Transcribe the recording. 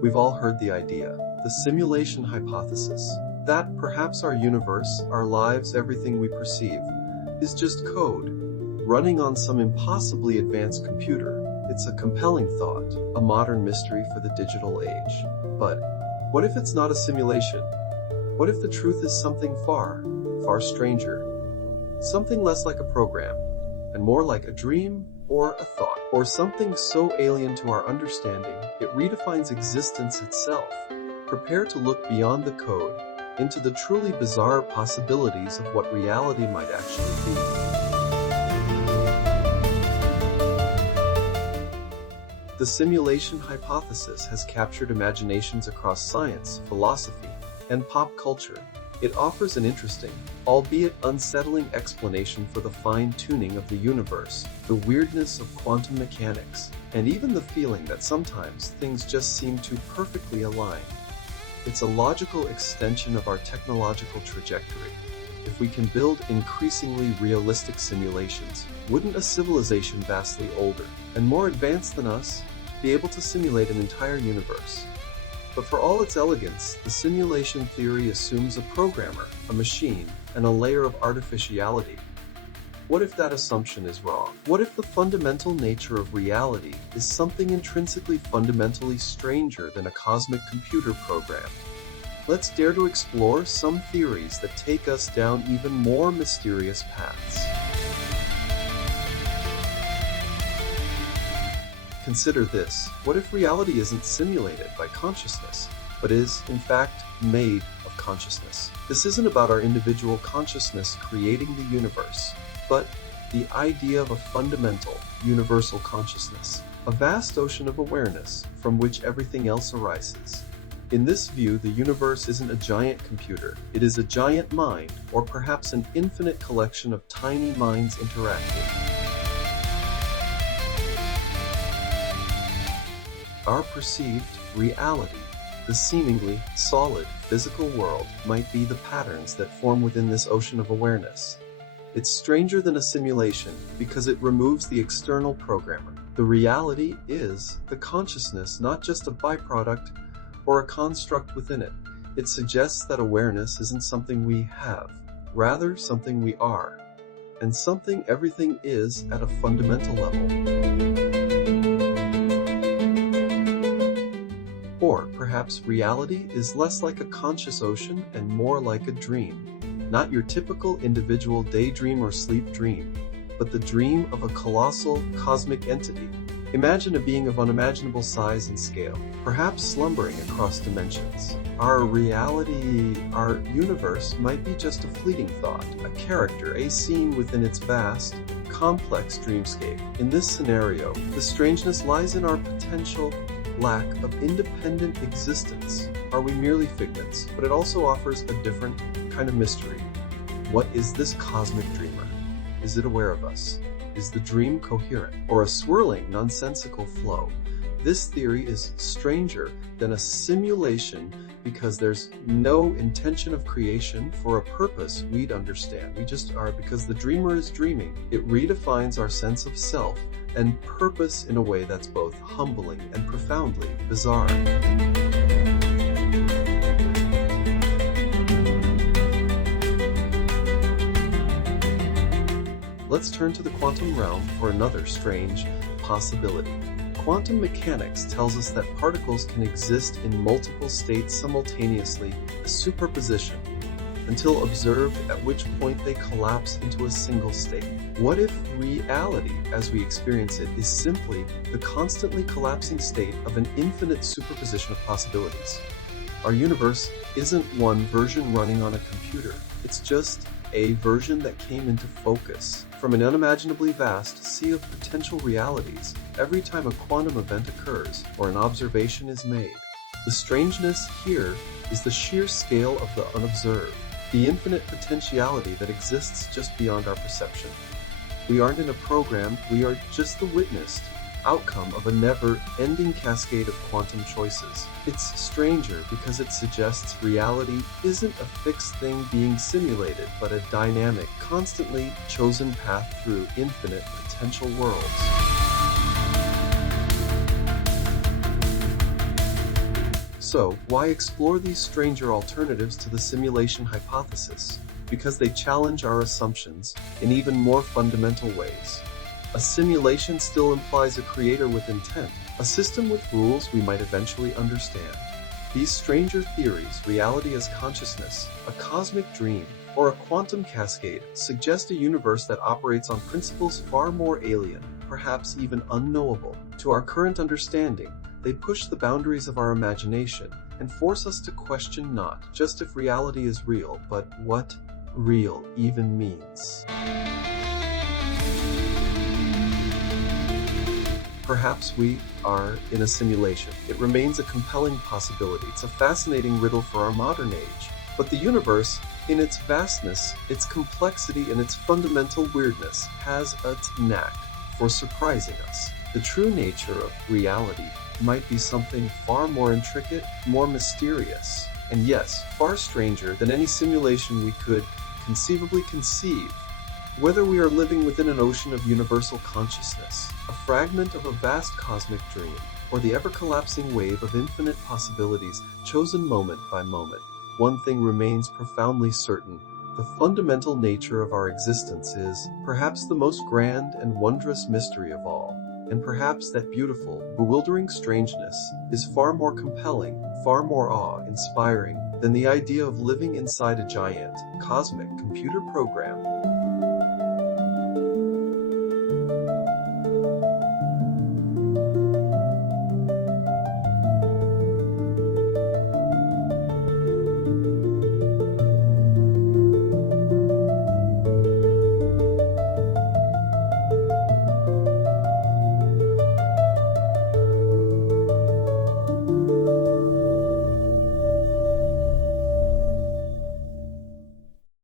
We've all heard the idea, the simulation hypothesis, that perhaps our universe, our lives, everything we perceive, is just code, running on some impossibly advanced computer. It's a compelling thought, a modern mystery for the digital age. But what if it's not a simulation? What if the truth is something far, far stranger? Something less like a program, and more like a dream or a thought, or something so alien to our understanding, it redefines existence itself. Prepare to look beyond the code, into the truly bizarre possibilities of what reality might actually be. The simulation hypothesis has captured imaginations across science, philosophy, and pop culture. It offers an interesting, albeit unsettling explanation for the fine-tuning of the universe, the weirdness of quantum mechanics, and even the feeling that sometimes things just seem too perfectly aligned. It's a logical extension of our technological trajectory. If we can build increasingly realistic simulations, wouldn't a civilization vastly older and more advanced than us be able to simulate an entire universe? But for all its elegance, the simulation theory assumes a programmer, a machine, and a layer of artificiality. What if that assumption is wrong? What if the fundamental nature of reality is something intrinsically fundamentally stranger than a cosmic computer program? Let's dare to explore some theories that take us down even more mysterious paths. Consider this. What if reality isn't simulated by consciousness, but is, in fact, made of consciousness? This isn't about our individual consciousness creating the universe, but the idea of a fundamental, universal consciousness, a vast ocean of awareness from which everything else arises. In this view, the universe isn't a giant computer, it is a giant mind, or perhaps an infinite collection of tiny minds interacting. Our perceived reality, the seemingly solid physical world, might be the patterns that form within this ocean of awareness. It's stranger than a simulation because it removes the external programmer. The reality is the consciousness, not just a byproduct or a construct within it. It suggests that awareness isn't something we have, rather something we are, and something everything is at a fundamental level. Or perhaps reality is less like a conscious ocean and more like a dream. Not your typical individual daydream or sleep dream, but the dream of a colossal cosmic entity. Imagine a being of unimaginable size and scale, perhaps slumbering across dimensions. Our reality, our universe, might be just a fleeting thought, a character, a scene within its vast, complex dreamscape. In this scenario, the strangeness lies in our potential lack of independent existence. Are we merely figments? But it also offers a different kind of mystery. What is this cosmic dreamer? Is it aware of us? Is the dream coherent, or a swirling, nonsensical flow? This theory is stranger than a simulation because there's no intention of creation for a purpose we'd understand. We just are because the dreamer is dreaming. It redefines our sense of self and purpose in a way that's both humbling and profoundly bizarre. Let's turn to the quantum realm for another strange possibility. Quantum mechanics tells us that particles can exist in multiple states simultaneously, a superposition, until observed, at which point they collapse into a single state. What if reality, as we experience it, is simply the constantly collapsing state of an infinite superposition of possibilities? Our universe isn't one version running on a computer. It's just a version that came into focus from an unimaginably vast sea of potential realities every time a quantum event occurs or an observation is made. The strangeness here is the sheer scale of the unobserved, the infinite potentiality that exists just beyond our perception. We aren't in a program, we are just the witnessed outcome of a never-ending cascade of quantum choices. It's stranger because it suggests reality isn't a fixed thing being simulated, but a dynamic, constantly chosen path through infinite potential worlds. So, why explore these stranger alternatives to the simulation hypothesis? Because they challenge our assumptions in even more fundamental ways. A simulation still implies a creator with intent, a system with rules we might eventually understand. These stranger theories, reality as consciousness, a cosmic dream, or a quantum cascade, suggest a universe that operates on principles far more alien, perhaps even unknowable, to our current understanding. They push the boundaries of our imagination and force us to question not just if reality is real, but what real even means. Perhaps we are in a simulation. It remains a compelling possibility. It's a fascinating riddle for our modern age. But the universe, in its vastness, its complexity, and its fundamental weirdness, has a knack for surprising us. The true nature of reality might be something far more intricate, more mysterious, and yes, far stranger than any simulation we could conceivably conceive. Whether we are living within an ocean of universal consciousness, a fragment of a vast cosmic dream, or the ever-collapsing wave of infinite possibilities chosen moment by moment, one thing remains profoundly certain. The fundamental nature of our existence is, perhaps, the most grand and wondrous mystery of all. And perhaps that beautiful, bewildering strangeness is far more compelling, far more awe-inspiring than the idea of living inside a giant, cosmic computer program.